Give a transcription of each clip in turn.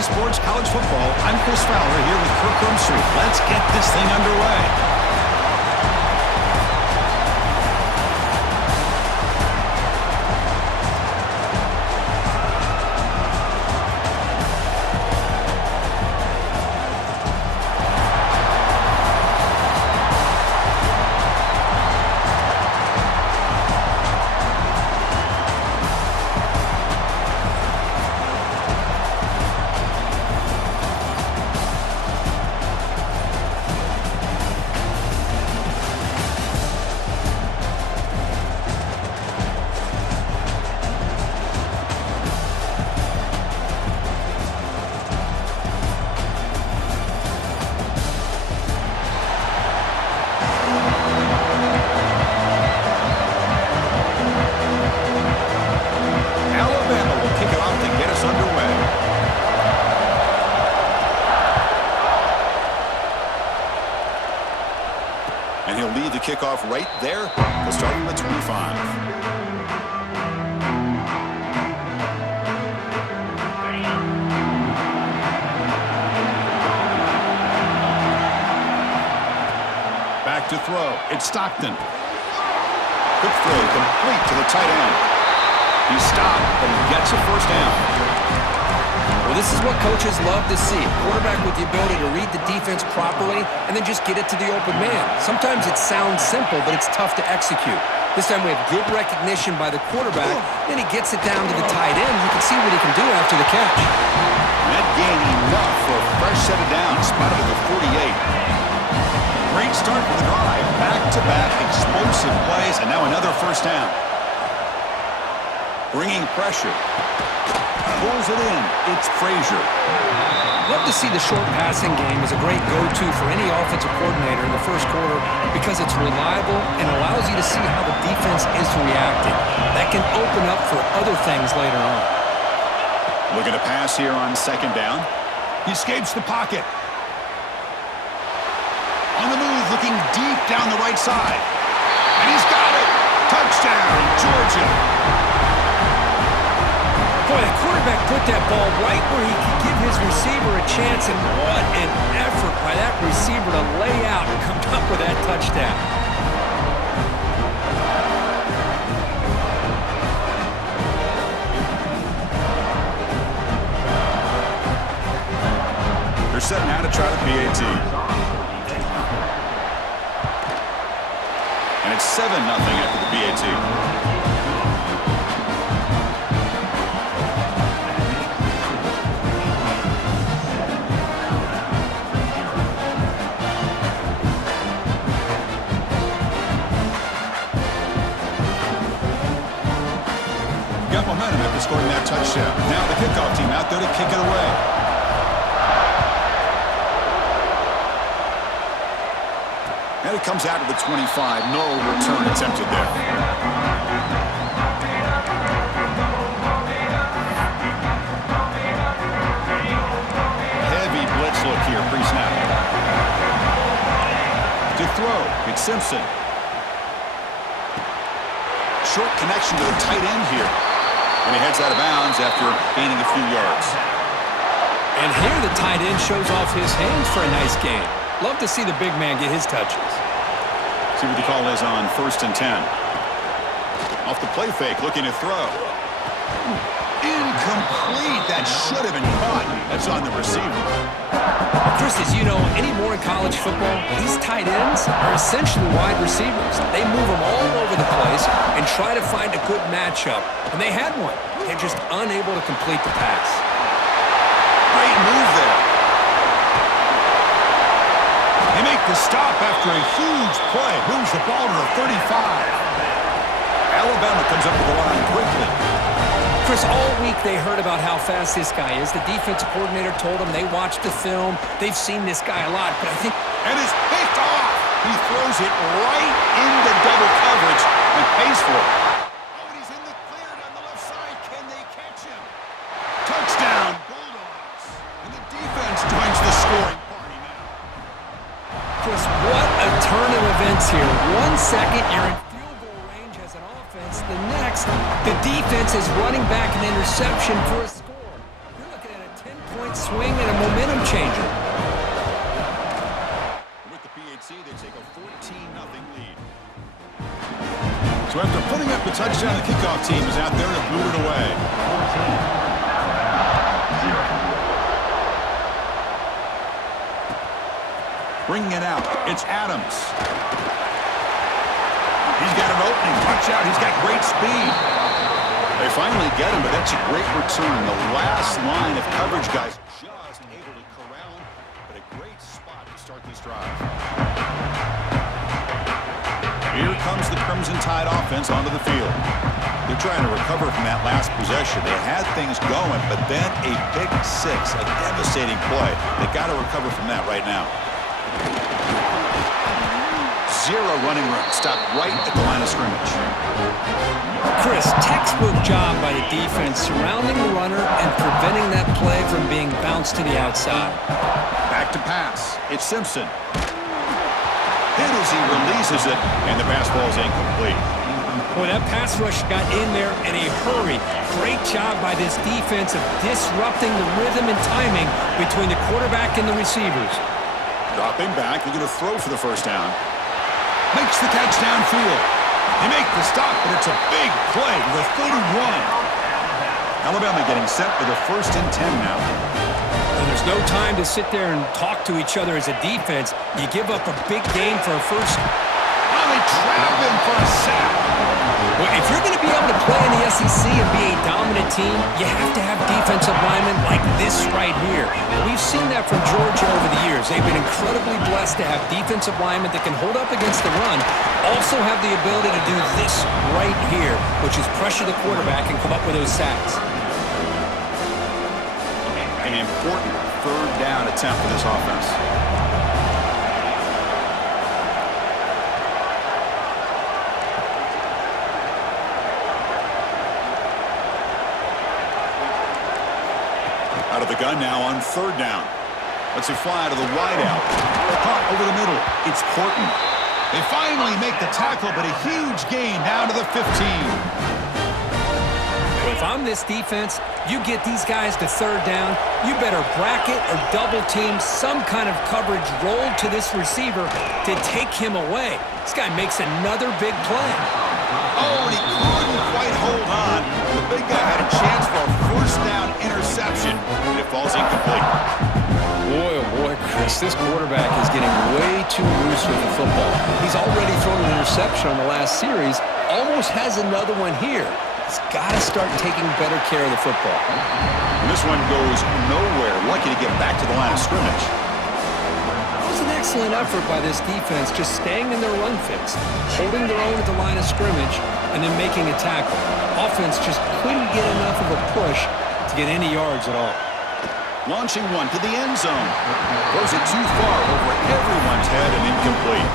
Bally Sports College Football. I'm Chris Fowler here with Kirk Rumstreet. Let's get this thing underway. And he'll lead the kickoff right there. They'll start from the 25. Back to throw. It's Stockton. Quick throw complete to the tight end. He's stopped, but he gets a first down. Well, this is what coaches love to see. Quarterback with the ability to read the defense properly and then just get it to the open man. Sometimes it sounds simple, but it's tough to execute. This time we have good recognition by the quarterback. Then he gets it down to the tight end. You can see what he can do after the catch. That gain enough for a fresh set of downs. Spotted at the 48. Great start for the drive. Back-to-back explosive plays, and now another first down. Bringing pressure. Pulls it in. It's Frazier. Love to see the short passing game as a great go-to for any offensive coordinator in the first quarter because it's reliable and allows you to see how the defense is reacting. That can open up for other things later on. Look at a pass here on second down. He escapes the pocket. On the move, looking deep down the right side. And he's got it. Touchdown, Georgia. Boy, the quarterback put that ball right where he could give his receiver a chance, and what an effort by that receiver to lay out and come up with that touchdown. They're setting out to try the PAT. And it's 7-0 after the PAT. Got momentum after scoring that touchdown. Now the kickoff team out there to kick it away. And it comes out to the 25. No return attempted there. Heavy blitz look here, pre-snap. To throw, it's Simpson. Short connection to the tight end here. And he heads out of bounds after gaining a few yards. And here the tight end shows off his hands for a nice gain. Love to see the big man get his touches. See what the call is on 1st and 10. Off the play fake, looking to throw. Incomplete. That should have been caught. That's on the receiver. Chris, as you know, anymore in college football, these tight ends are essentially wide receivers. They move them all over the place and try to find a good matchup. And they had one. They're just unable to complete the pass. Great move there. They make the stop after a huge play. Moves the ball to the 35. Alabama comes up with the line quickly. Chris, all week they heard about how fast this guy is. The defensive coordinator told them they watched the film. They've seen this guy a lot, but I think... And it's picked off. He throws it right into double coverage and pays for it. Oh, and he's in the clear down the left side. Can they catch him? Touchdown, Bulldogs. And the defense joins the scoring party now. Chris, what a turn of events here. 1 second, you're in field goal range as an offense. The next, the defense is running back an interception for a score. You're looking at a 10-point Two-point swing and a momentum changer. With the PHC, they take a 14-0 lead. So after putting up the touchdown, the kickoff team is out there to boot it away. 14. Bringing it out, it's Adams. He's got an opening. Watch out, he's got great speed. They finally get him, but that's a great return. The last line of coverage, guys, just able to corral him, but a great spot to start this drive. Here comes the Crimson Tide offense onto the field. They're trying to recover from that last possession. They had things going, but then a pick six, a devastating play. They got to recover from that right now. Zero running room. Stopped right at the line of scrimmage. Chris, textbook job by the defense surrounding the runner and preventing that play from being bounced to the outside. Back to pass. It's Simpson. Hit as he releases it, and the pass ball is incomplete. Boy, that pass rush got in there in a hurry. Great job by this defense of disrupting the rhythm and timing between the quarterback and the receivers. Dropping back, they're going to throw for the first down. Makes the catch downfield. They make the stop, but it's a big play to the 31. Alabama getting set for the 1st and 10 now. And there's no time to sit there and talk to each other as a defense. You give up a big gain for a first. Oh, they trap him for a sack. Well, if you're going to be able to play in the SEC and be a dominant team, you have to have defensive linemen like this right here. We've seen that from Georgia over the years. They've been incredibly blessed to have defensive linemen that can hold up against the run, also have the ability to do this right here, which is pressure the quarterback and come up with those sacks. An important 3rd down attempt for this offense. Out of the gun now on 3rd down. Let's it fly to the wideout. Caught over the middle. It's Porton. They finally make the tackle, but a huge gain down to the 15. If I'm this defense, you get these guys to 3rd down, you better bracket or double team some kind of coverage rolled to this receiver to take him away. This guy makes another big play. Oh, and he couldn't quite hold on. The big guy had a chance for a 1st down interception, but it falls incomplete. Boy, oh boy, Chris, this quarterback is getting way too loose with the football. He's already thrown an interception on the last series, almost has another one here. He's got to start taking better care of the football. And this one goes nowhere. Lucky to get back to the line of scrimmage. It was an excellent effort by this defense, just staying in their run fix, holding their own at the line of scrimmage, and then making a tackle. Offense just couldn't get enough of a push to get any yards at all. Launching one to the end zone. Throws it too far over everyone's head and incomplete.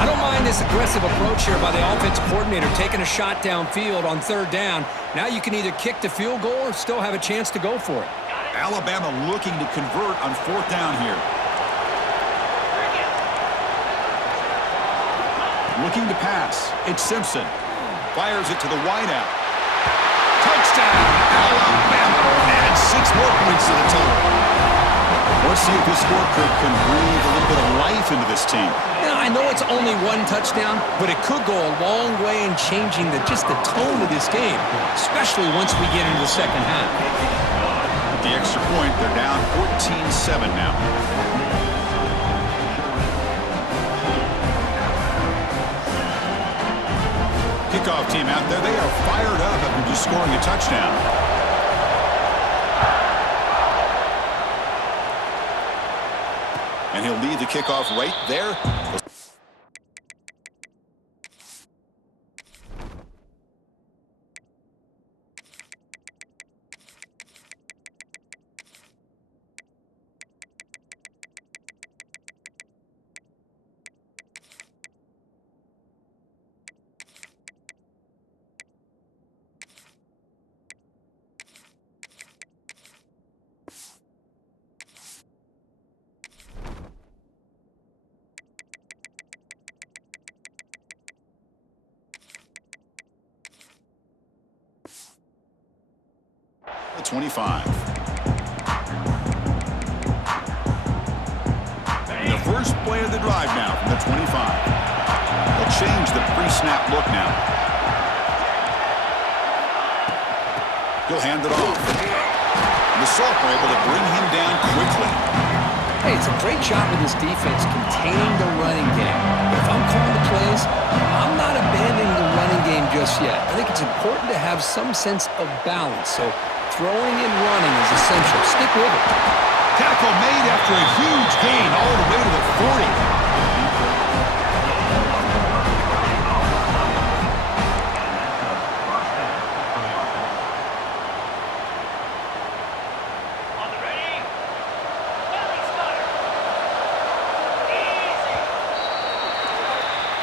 I don't mind this aggressive approach here by the offensive coordinator, taking a shot downfield on 3rd down. Now you can either kick the field goal or still have a chance to go for it. Alabama looking to convert on 4th down here. Looking to pass. It's Simpson. Fires it to the wideout. Touchdown, Alabama. And 6 more points to the total. Let's see if this score can breathe a little bit of life into this team. Now, I know it's only 1 touchdown, but it could go a long way in changing just the tone of this game, especially once we get into the second half. With the extra point, they're down 14-7 now. Kickoff team out there, they are fired up after just scoring a touchdown. And he'll lead the kickoff right there. The 25. first play of the drive now from the 25. They'll change the pre-snap look now. He'll hand it off. And the Sophomore able to bring him down quickly. Hey, it's a great job with this defense containing the running game. If I'm calling the plays, I'm not abandoning the running game just yet. I think it's important to have some sense of balance. So throwing and running is essential. Stick with it. Tackle made after a huge gain all the way to the 40.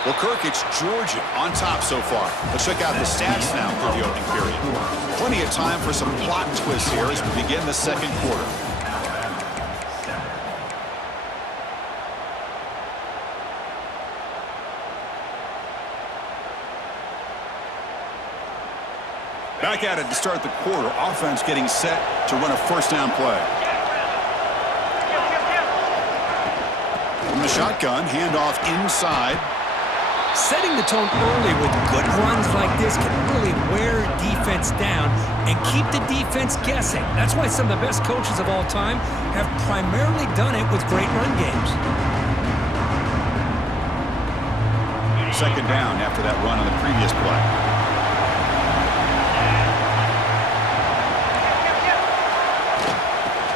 Well, Kirk, it's Georgia on top so far. Let's check out the stats now for the opening period. Plenty of time for some plot twists here as we begin the second quarter. Back at it to start the quarter. Offense getting set to run a first down play. From the shotgun, handoff inside. Setting the tone early with good runs like this can really wear defense down and keep the defense guessing. That's why some of the best coaches of all time have primarily done it with great run games. Second down after that run on the previous play.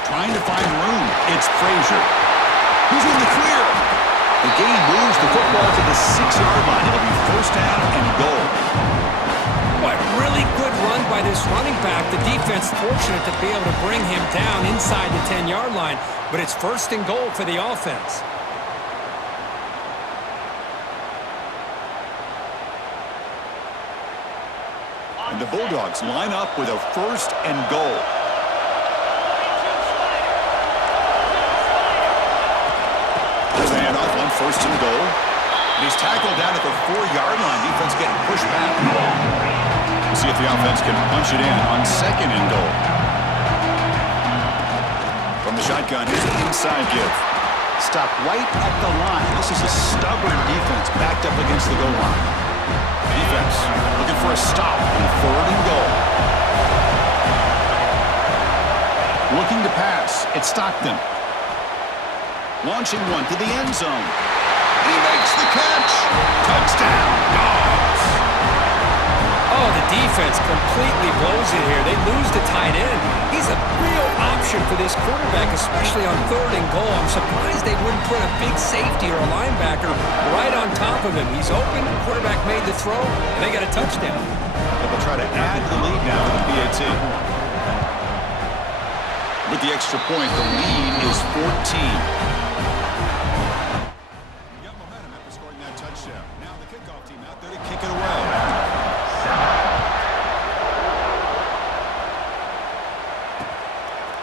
Trying to find room. It's Frazier. Who's in the clear? The gain moves the football to the 6-yard line. It'll be first down and goal. What really good run by this running back. The defense fortunate to be able to bring him down inside the 10-yard line, but it's first and goal for the offense. And the Bulldogs line up with a first and goal. First and goal. And he's tackled down at the 4-yard line. Defense getting pushed back. We'll see if the offense can punch it in on second and goal. From the shotgun, here's an inside give. Stop right at the line. This is a stubborn defense backed up against the goal line. Defense looking for a stop on third and goal. Looking to pass. It's Stockton. Launching one to the end zone. He makes the catch. Touchdown, Dogs. Oh, the defense completely blows it here. They lose the tight end. He's a real option for this quarterback, especially on third and goal. I'm surprised they wouldn't put a big safety or a linebacker right on top of him. He's open. Quarterback made the throw, and they got a touchdown. They'll try to add the lead now with the PAT. With the extra point, the lead is 14.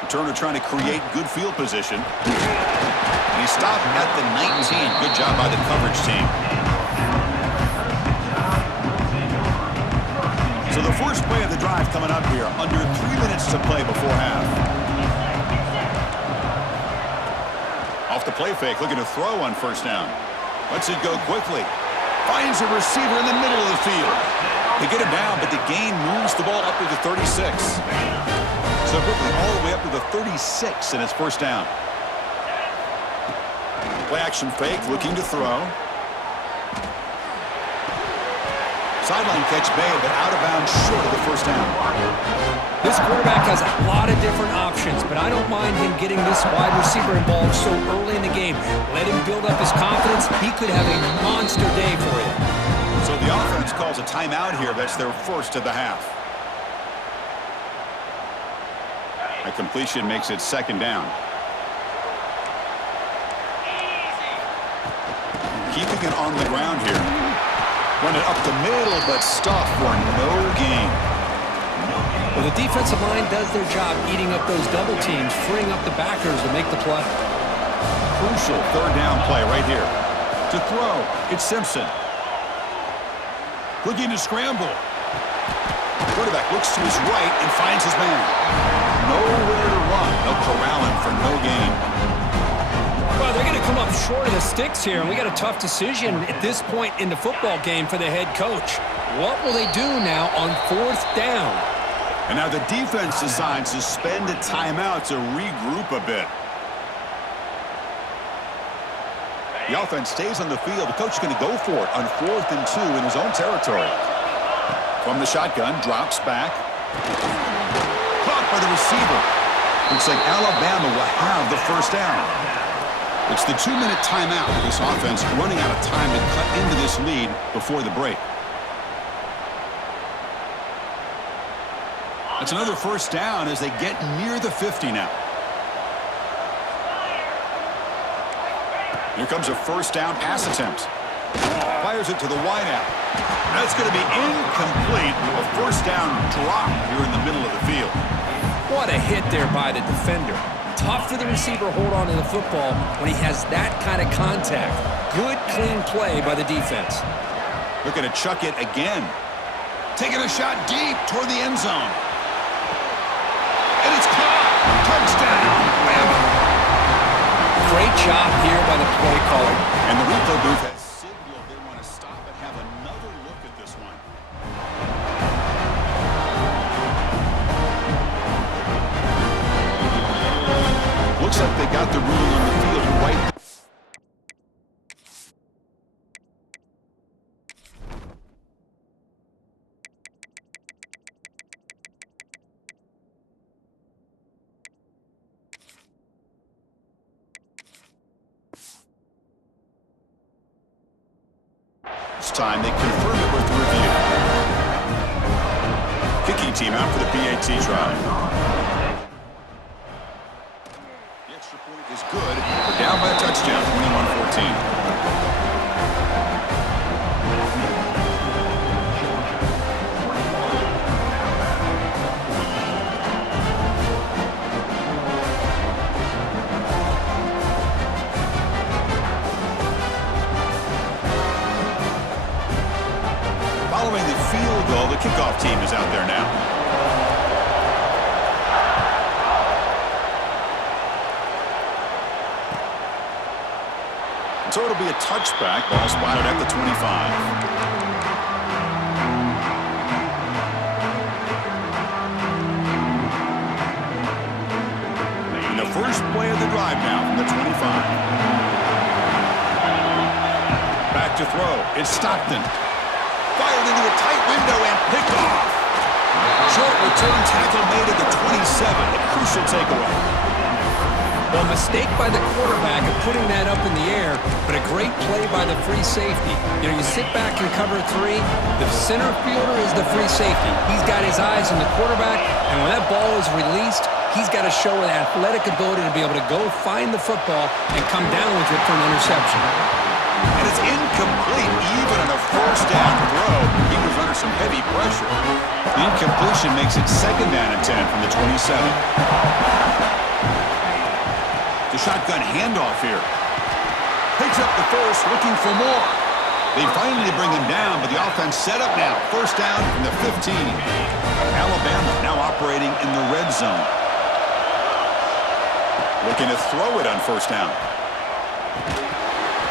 Turner trying to create good field position. And he stopped at the 19. Good job by the coverage team. So the first play of the drive coming up here. Under 3 minutes to play before half. Off the play fake, looking to throw on first down. Lets it go quickly. Finds a receiver in the middle of the field. They get him down, but the gain moves the ball up to the 36. So quickly all the way up to the 36 and it's first down. Play action fake, looking to throw. Sideline catch made, but out of bounds short of the first down. This quarterback has a lot of different options, but I don't mind him getting this wide receiver involved so early in the game. Let him build up his confidence. He could have a monster day for you. So the offense calls a timeout here. That's their first of the half. A completion makes it second down. Keeping it on the ground here. Run it up the middle, but stuffed for no gain. Well, the defensive line does their job eating up those double teams, freeing up the backers to make the play. Crucial third down play right here. To throw, it's Simpson. Looking to scramble. Quarterback looks to his right and finds his man. Nowhere to run. They'll corral him for no gain. Well, they're going to come up short to the sticks here, and we got a tough decision at this point in the football game for the head coach. What will they do now on 4th down? And now the defense decides to spend a timeout to regroup a bit. The offense stays on the field. The coach is going to go for it on 4th and 2 in his own territory. From the shotgun, drops back. Caught by the receiver. Looks like Alabama will have the first down. It's the 2-minute timeout. This offense running out of time to cut into this lead before the break. That's another first down as they get near the 50 now. Here comes a first down pass attempt. Fires it to the wideout. That's going to be incomplete. A first down drop here in the middle of the field. What a hit there by the defender. Tough for the receiver to hold on to the football when he has that kind of contact. Good, clean play by the defense. Looking to chuck it again. Taking a shot deep toward the end zone. And it's caught. Touchdown, Bama. Great job here by the play caller. And the replay booth has signaled they want to stop and have another look at this one. Looks like they got the ruling on the field right. This time they confirm it with the review. Kicking team out for the PAT try. Is good. We're down by a touchdown, 21-14. Following the field goal, the kickoff team is out there now. So it'll be a touchback. Ball spotted at the 25. And the first play of the drive now from the 25. Back to throw. It's Stockton. Fired into a tight window and picked off. Short return tackle made at the 27. A crucial takeaway. Well, mistake by the quarterback of putting that up in the air, but a great play by the free safety. You know, you sit back and cover 3. The center fielder is the free safety. He's got his eyes on the quarterback, and when that ball is released, he's got to show an athletic ability to be able to go find the football and come down with it for an interception. And it's incomplete even on a first down throw. He was under some heavy pressure. The incompletion makes it 2nd down and 10 from the 27. The shotgun handoff here. Picks up the first, looking for more. They finally bring him down, but the offense set up now. First down from the 15. Alabama now operating in the red zone. Looking to throw it on first down.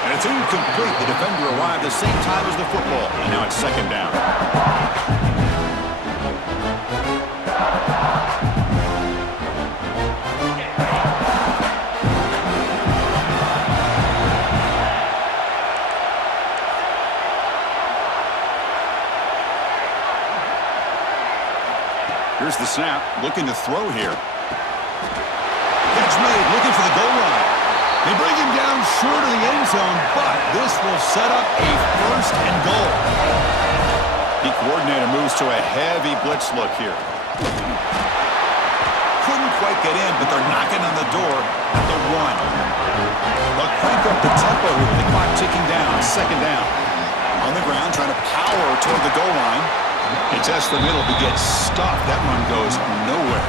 And it's incomplete. The defender arrived the same time as the football, and now it's 2nd down. Here's the snap, looking to throw here. Catch made, looking for the goal line. They bring him down short of the end zone, but this will set up a 1st and goal. The coordinator moves to a heavy blitz look here. Couldn't quite get in, but they're knocking on the door at the 1. They'll crank up the tempo here with the clock ticking down, 2nd down. On the ground, trying to power toward the goal line. He tests the middle, but gets stuffed. That run goes nowhere.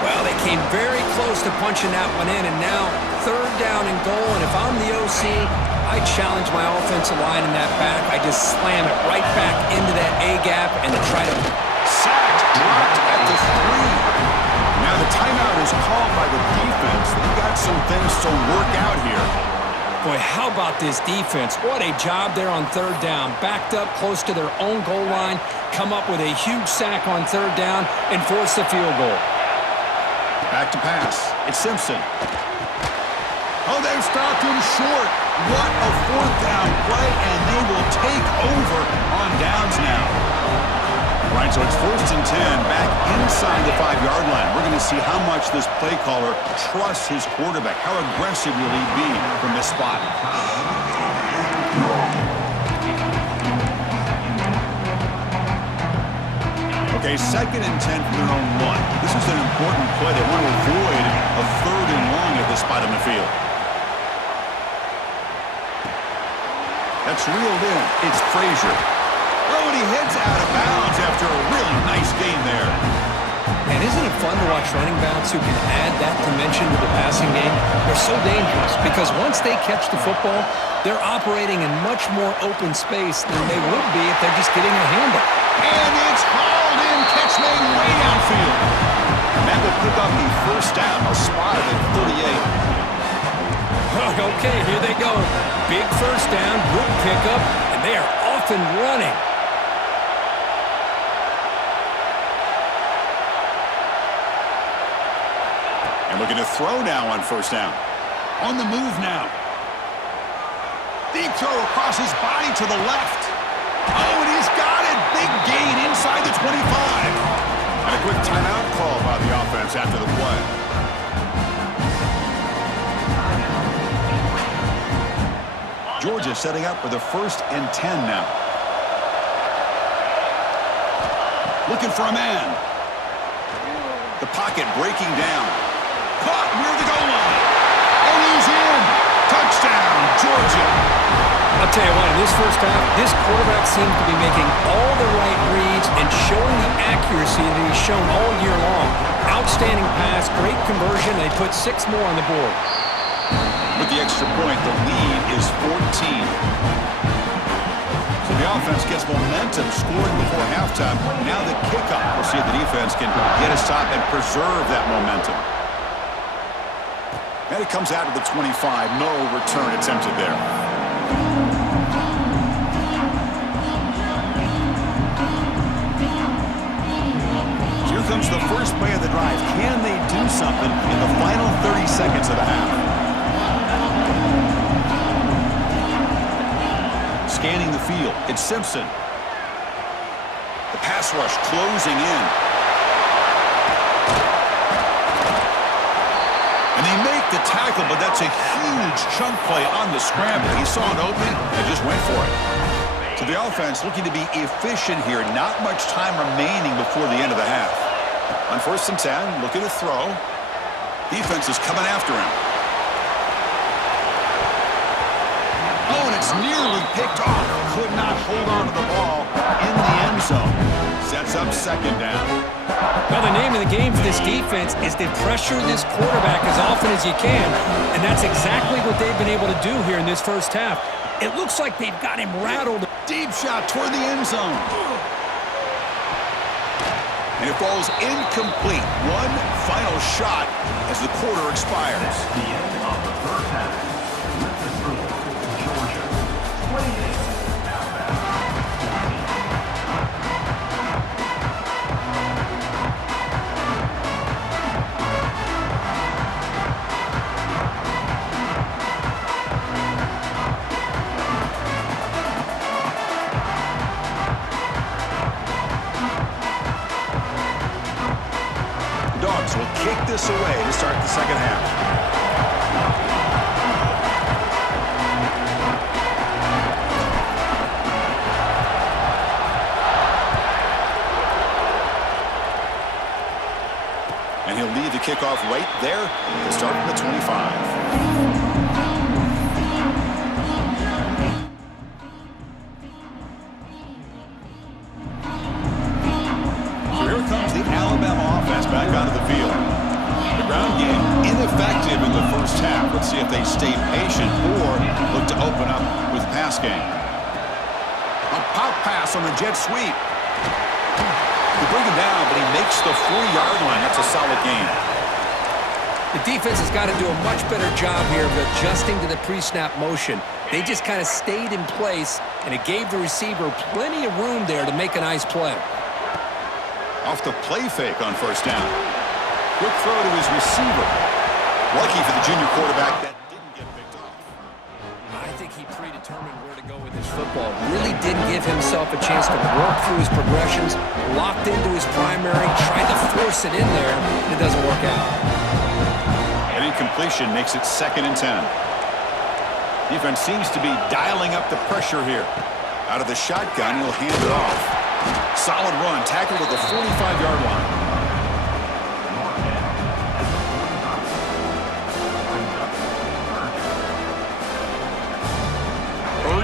Well, they came very close to punching that one in, and now 3rd down and goal. And if I'm the OC, I challenge my offensive line in that back. I just slam it right back into that A-gap and try to... Sacked, dropped at the 3. Now the timeout is called by the defense. They've got some things to work out here. Boy, how about this defense? What a job there on third down. Backed up close to their own goal line, come up with a huge sack on third down, and force the field goal. Back to pass. It's Simpson. Oh, they've stopped him short. What a fourth down play, and they will take over on downs now. All right, so it's 1st and 10, back inside the 5-yard line. We're going to see how much this play caller trusts his quarterback. How aggressive will he be from this spot? Okay, 2nd and 10 from their own 1. This is an important play. They want to avoid a 3rd and long at this spot on the field. That's reeled in. It's Frazier. Oh, and he heads out of bounds after a really nice gain there. And isn't it fun to watch running backs who can add that dimension to the passing game? They're so dangerous because once they catch the football, they're operating in much more open space than they would be if they're just getting a handle. And it's hauled in. Catch made way downfield. That will pick up the 1st down. A spot at 38. Okay, here they go. Big 1st down, good pickup, and they are off and running. And looking to throw now on 1st down. On the move now. Deep throw crosses by to the left. Oh, and he's got it. Big gain inside the 25. And a quick timeout call by the offense after the play. Georgia setting up for the 1st and 10 now. Looking for a man. The pocket breaking down. Caught near the goal line. And he's in. Touchdown, Georgia. I'll tell you what, in this 1st half, this quarterback seems to be making all the right reads and showing the accuracy that he's shown all year long. Outstanding pass, great conversion. They put 6 more on the board. With the extra point, the lead is 14. So the offense gets momentum, scoring before halftime. Now the kickoff. We'll see if the defense can get a stop and preserve that momentum. And it comes out of the 25. No return attempted there. So here comes the first play of the drive. Can they do something in the final 30 seconds of the half? Scanning the field, it's Simpson. The pass rush closing in. And they make the tackle, but that's a huge chunk play on the scramble. He saw an opening and just went for it. So the offense looking to be efficient here. Not much time remaining before the end of the half. On 1st and 10, looking to throw. Defense is coming after him. Oh, and it's nearly picked off. Could not hold on to the ball in the end zone. Sets up 2nd down. Well, the name of the game for this defense is to pressure this quarterback as often as you can, and that's exactly what they've been able to do here in this 1st half. It looks like they've got him rattled. Deep shot toward the end zone. And it falls incomplete. One final shot as the quarter expires. The end of the 1st half. Georgia, 28. Will kick this away to start the 2nd half. And he'll lead the kickoff right there to start from the 25. Back onto the field. The ground game ineffective in the 1st half. Let's see if they stay patient or look to open up with pass game. A pop pass on the jet sweep. They bring him down, but he makes the 4-yard line. That's a solid gain. The defense has got to do a much better job here of adjusting to the pre-snap motion. They just kind of stayed in place, and it gave the receiver plenty of room there to make a nice play. Off the play fake on first down. Quick throw to his receiver. Lucky for the junior quarterback that didn't get picked off. I think he predetermined where to go with his football. Really didn't give himself a chance to work through his progressions, locked into his primary, tried to force it in there, and it doesn't work out. An incompletion makes it 2nd and 10. Defense seems to be dialing up the pressure here. Out of the shotgun, he'll hand it off. Solid run, tackled at the 45-yard line.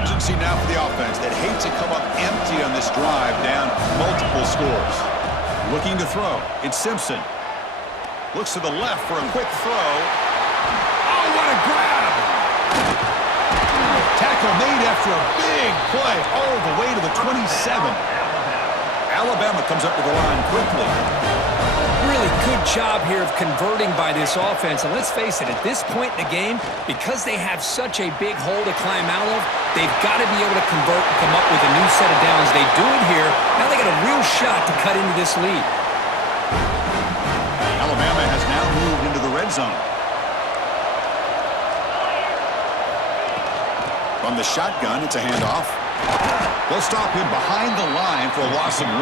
Urgency now for the offense that hates to come up empty on this drive, down multiple scores. Looking to throw. It's Simpson. Looks to the left for a quick throw. Oh, what a grab! Tackle made after a big play all the way to the 27. Alabama comes up to the line quickly. Really good job here of converting by this offense. And let's face it, at this point in the game, because they have such a big hole to climb out of, they've got to be able to convert and come up with a new set of downs. They do it here. Now they got a real shot to cut into this lead. Alabama has now moved into the red zone. From the shotgun, it's a handoff. They'll stop him behind the line for a loss of 1.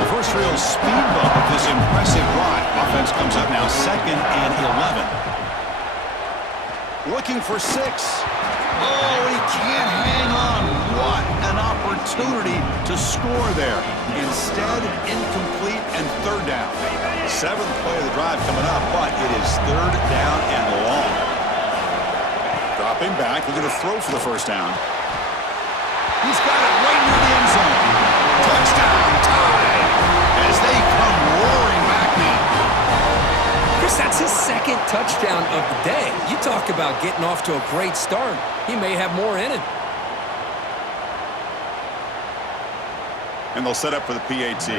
The first real speed bump of this impressive drive. Offense comes up now 2nd and 11. Looking for 6. Oh, he can't hang on. What an opportunity to score there. Instead, incomplete and 3rd down. 7th play of the drive coming up, but it is 3rd down and long. Dropping back, he's going to throw for the first down. He's got it right near the end zone. Touchdown, tied, as they come roaring back now. Chris, that's his 2nd touchdown of the day. You talk about getting off to a great start. He may have more in it. And they'll set up for the PAT.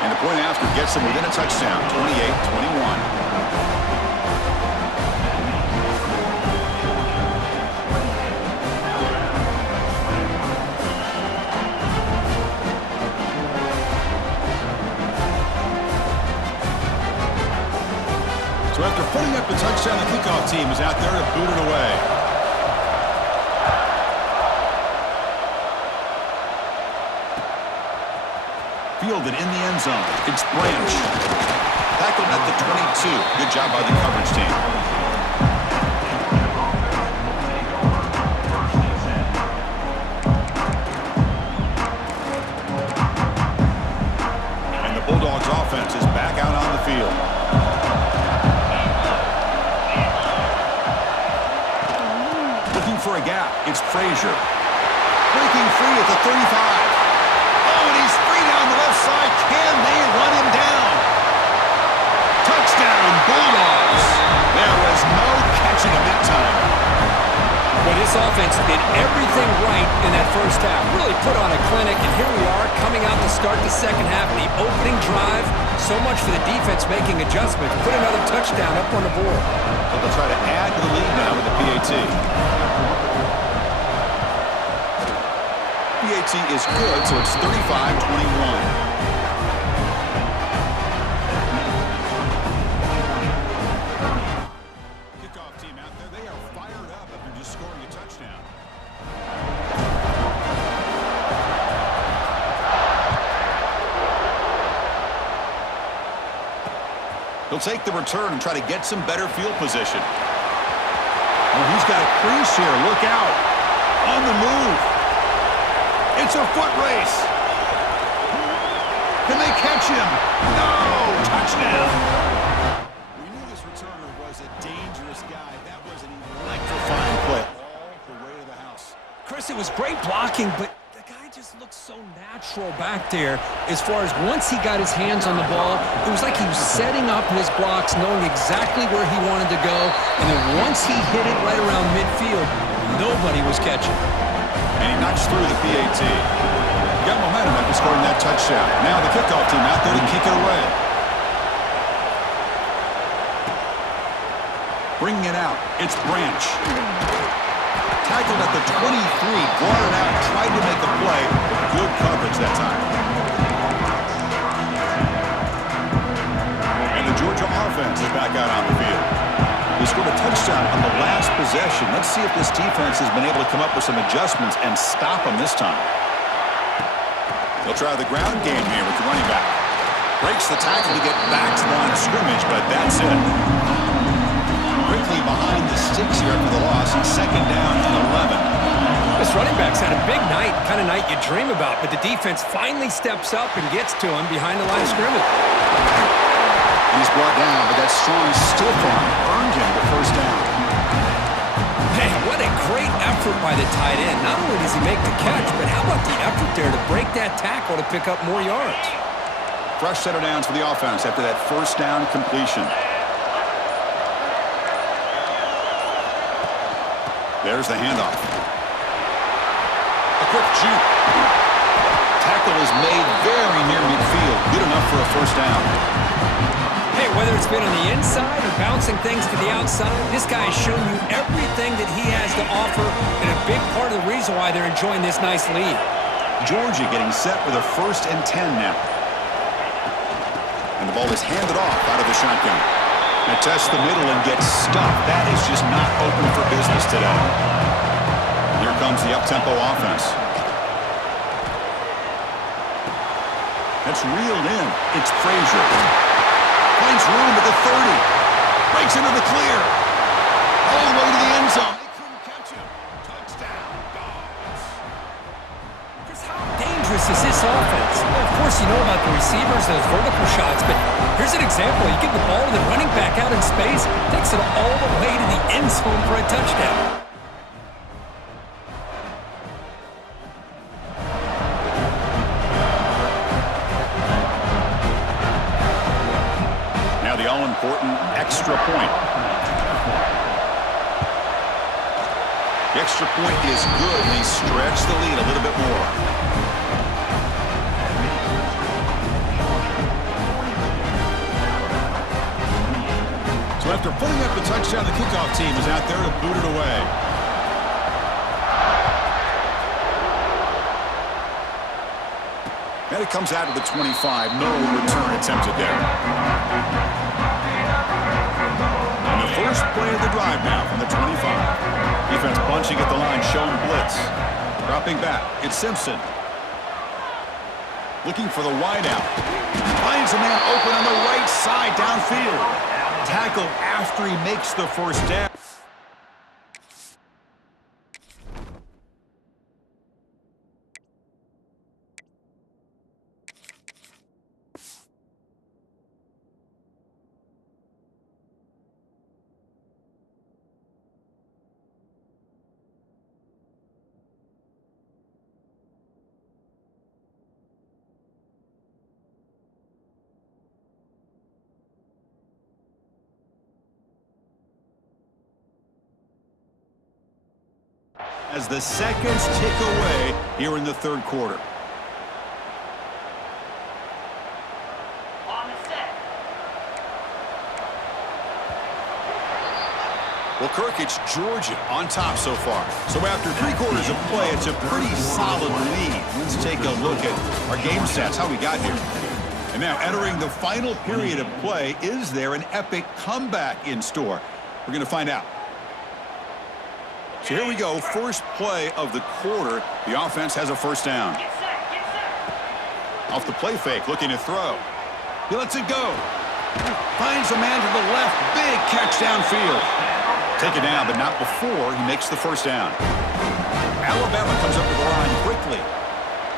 And the point after gets them within a touchdown, 28-21. So after putting up the touchdown, the kickoff team is out there to boot it away. Fielded in the end zone. It's Branch. Tackled at the 22. Good job by the coverage team. And the Bulldogs offense is back out on the field. For a gap, it's Frazier. Breaking free at the 35. Oh, and he's free down the left side. Can they run him down? Touchdown, Bulldogs. There was no catching him that time. Well, this offense did everything right in that first half. Really put on a clinic, and here we are coming out to start the second half. The opening drive, so much for the defense making adjustments. Put another touchdown up on the board. So they'll try to add to the lead now with the PAT. PAT is good, so it's 35-21. Kickoff team out there, they are fired up after just scoring a touchdown. He'll take the return and try to get some better field position. Oh, he's got a crease here. Look out. On the move. It's a foot race. Can they catch him? No! Touchdown! We knew this returner was a dangerous guy. That was an electrifying play. All the way to the house. Chris, it was great blocking, but the guy just looked so natural back there as far as once he got his hands on the ball, it was like he was setting up his blocks, knowing exactly where he wanted to go, and then once he hit it right around midfield, nobody was catching. And he knocks through the PAT. Got momentum after scoring that touchdown. Now the kickoff team out there to kick it away. Bringing it out, it's Branch. Tackled at the 23, brought it out, tried to make a play, but good coverage that time. And the Georgia offense is back out on the field. They scored a touchdown on the last possession. Let's see if this defense has been able to come up with some adjustments and stop them this time. They'll try the ground game here with the running back. Breaks the tackle to get back to the line of scrimmage, but that's it. Quickly behind the sticks here after the loss. Second down and 11. This running back's had a big night, kind of night you dream about, but the defense finally steps up and gets to him behind the line of scrimmage. He's brought down, but that strong stiff arm earned him the first down. Man, what a great effort by the tight end. Not only does he make the catch, but how about the effort there to break that tackle to pick up more yards? Fresh set of downs for the offense after that first down completion. There's the handoff. A quick juke. Tackle is made very near midfield. Good enough for a first down. Hey, whether it's been on the inside or bouncing things to the outside, this guy has shown you everything that he has to offer, and a big part of the reason why they're enjoying this nice lead. Georgia getting set with a 1st and 10 now. And the ball is handed off out of the shotgun. It tests the middle and gets stuffed. That is just not open for business today. Here comes the up-tempo offense. That's reeled in. It's Frazier. Finds room at the 30. Breaks into the clear. All the way to the end zone. They couldn't catch him. Touchdown, Dogs. Chris, how dangerous is this offense? Well, of course, you know about the receivers, those vertical shots, but here's an example. You give the ball to the running back out in space, takes it all the way to the end zone for a touchdown. Now the all-important extra point. The extra point is good, and they stretch the lead a little bit more. So after putting up the touchdown, the kickoff team is out there to boot it away. And it comes out of the 25. No return attempted there. And the first play of the drive now from the 25. Defense bunching at the line, showing blitz. Dropping back, it's Simpson. Looking for the wideout. Finds a man open on the right side downfield. Tackle after he makes the first down. As the seconds tick away here in the third quarter. Well, Kirk, it's Georgia on top so far. So after 3 quarters of play, it's a pretty solid lead. Let's take a look at our game stats, how we got here. And now entering the final period of play, is there an epic comeback in store? We're going to find out. So here we go, first play of the quarter. The offense has a first down. Off the play fake, looking to throw. He lets it go. Finds a man to the left, big catch downfield. Take it down, but not before he makes the first down. Alabama comes up to the line quickly.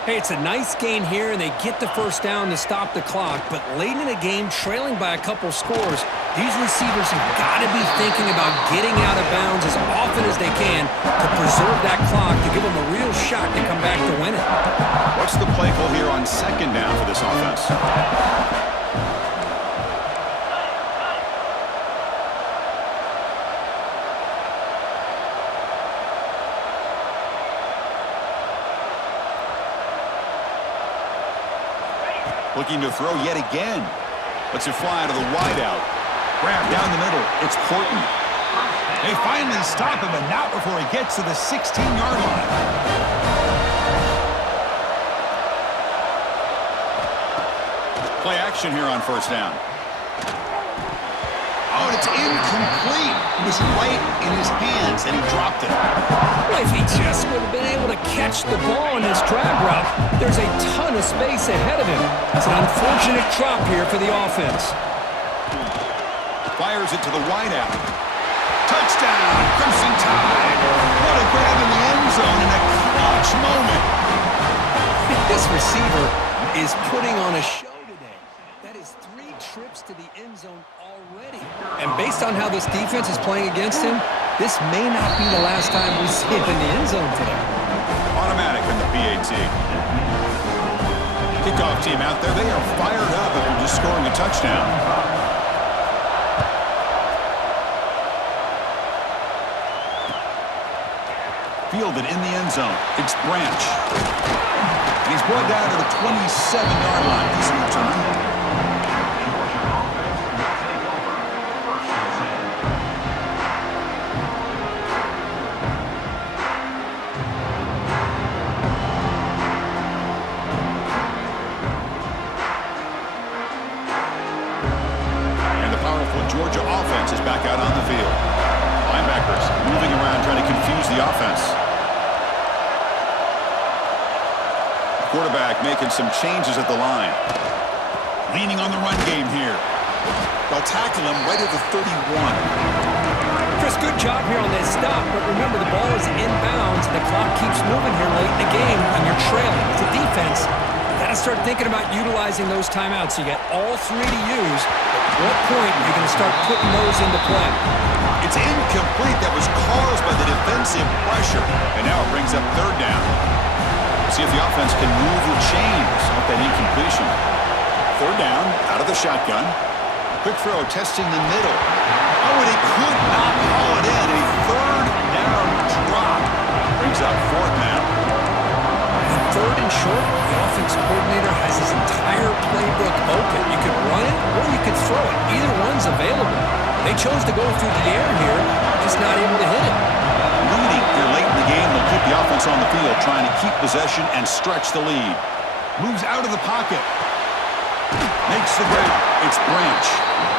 Hey, it's a nice gain here, and they get the first down to stop the clock. But late in the game, trailing by a couple scores, these receivers have got to be thinking about getting out of bounds as often as they can to preserve that clock, to give them a real shot to come back to win it. What's the play call here on second down for this offense? Looking to throw yet again. Lets it fly out of the wideout. Grab down the middle. It's Horton. They finally stop him, and not before he gets to the 16-yard line. Play action here on first down. Oh, and it's incomplete. It was right in his hands, and he dropped it. If he just would have been able to catch the ball in his drag route, there's a ton of space ahead of him. It's an unfortunate drop here for the offense. Fires it to the wideout. Touchdown, Crimson Tide. What a grab in the end zone in a clutch moment. This receiver is putting on a show today. That is 3 trips to the end zone already. And based on how this defense is playing against him, this may not be the last time we see him in the end zone today. Automatic in the PAT. Kickoff team out there. They are fired up after just scoring a touchdown. Fielded in the end zone. It's Branch. And he's brought down to the 27-yard line. He's in return. Georgia offense is back out on the field. Linebackers moving around trying to confuse the offense. Quarterback making some changes at the line. Leaning on the run game here. They'll tackle him right at the 31. Chris, good job here on this stop, but remember the ball is inbounds and the clock keeps moving here late in the game when you're trailing. As a defense, you got to start thinking about utilizing those timeouts. You got all 3 to use. At what point are you going to start putting those into play? It's incomplete. That was caused by the defensive pressure. And now it brings up third down. See if the offense can move or change off that incompletion. Third down, out of the shotgun. Quick throw, testing the middle. Oh, and he could not haul it in. A third down drop. Brings up fourth now. Third and short, the offense coordinator has his entire playbook open. You could run it or you could throw it. Either one's available. They chose to go through the air here, just not able to hit it. Leading here late in the game, they'll keep the offense on the field, trying to keep possession and stretch the lead. Moves out of the pocket. Makes the grab. It's Branch.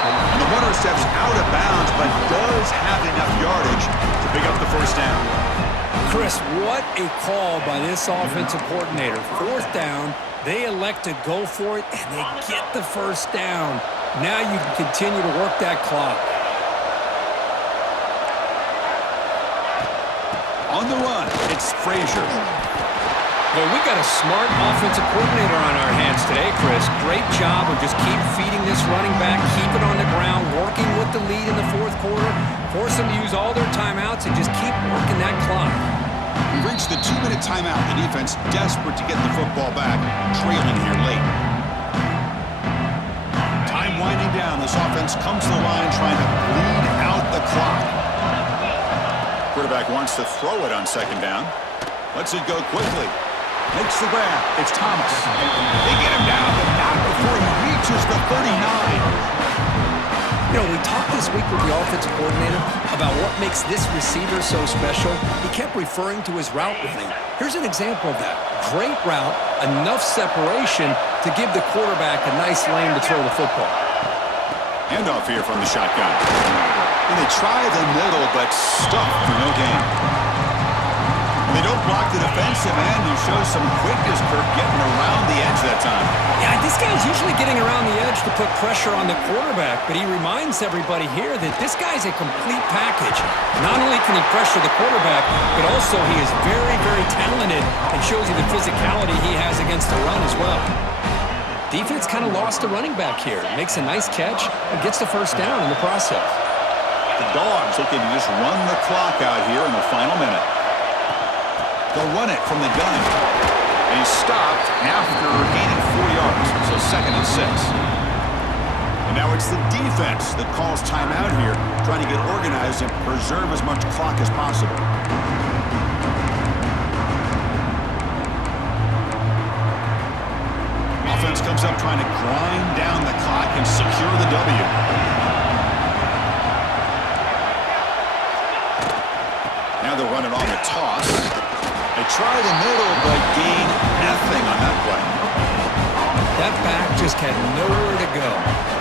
And the runner steps out of bounds, but does have enough yardage to pick up the first down. Chris, what a call by this offensive coordinator. Fourth down, they elect to go for it, and they get the first down. Now you can continue to work that clock. On the run, it's Frazier. Well, we got a smart offensive coordinator on our hands today, Chris. Great job of just keep feeding this running back, keep it on the ground, working with the lead in the fourth quarter, force them to use all their timeouts, and just keep working that clock. We reached the 2-minute timeout. The defense desperate to get the football back, trailing here late. Time winding down. This offense comes to the line trying to bleed out the clock. Quarterback wants to throw it on second down. Lets it go quickly. Makes the grab. It's Thomas. They get him down, but not before he reaches the 39. You know, we talked this week with the offensive coordinator about what makes this receiver so special. He kept referring to his route running. Here's an example of that. Great route, enough separation to give the quarterback a nice lane to throw the football. Handoff here from the shotgun. And they try the middle, but stuffed for no gain. They don't block the defensive end, who shows some quickness, Kirk, getting around the edge that time. Yeah, this guy's usually getting around the edge to put pressure on the quarterback, but he reminds everybody here that this guy's a complete package. Not only can he pressure the quarterback, but also he is very, very talented and shows you the physicality he has against the run as well. Defense kind of lost the running back here. Makes a nice catch and gets the first down in the process. The Dogs looking to just run the clock out here in the final minute. They'll run it from the gun. And he's stopped after gaining 4 yards, so 2nd and 6. And now it's the defense that calls timeout here, trying to get organized and preserve as much clock as possible. Offense comes up trying to grind down the clock and secure the W. on the toss. They try the middle, but gain nothing on that play. That back just had nowhere to go.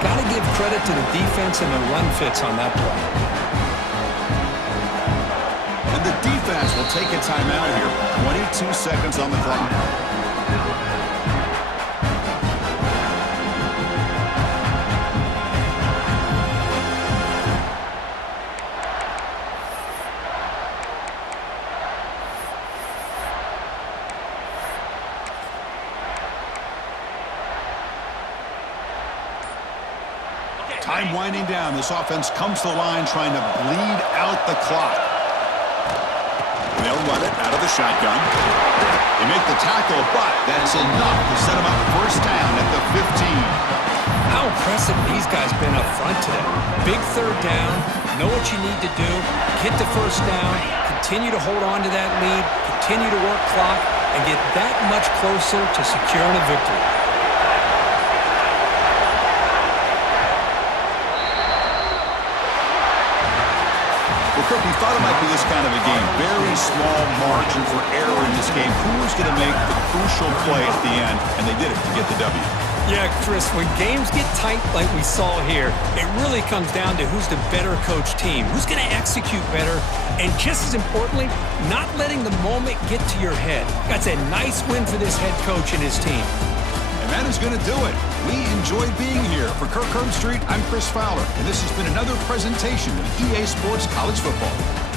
Got to give credit to the defense and the run fits on that play. And the defense will take a timeout here. 22 seconds on the clock. Time winding down. This offense comes to the line trying to bleed out the clock. They'll run it out of the shotgun. They make the tackle, but that's enough to set them up first down at the 15. How impressive these guys been up front today. Big third down, know what you need to do, get the first down, continue to hold on to that lead, continue to work clock, and get that much closer to securing a victory. Kirk, we thought it might be this kind of a game. Very small margin for error in this game. Who's going to make the crucial play at the end? And they did it to get the W. Yeah, Chris, when games get tight like we saw here, it really comes down to who's the better coach team, who's going to execute better, and just as importantly, not letting the moment get to your head. That's a nice win for this head coach and his team. And that is going to do it. We enjoyed being here. For Kirk Herbstreit, I'm Chris Fowler, and this has been another presentation of EA Sports College Football.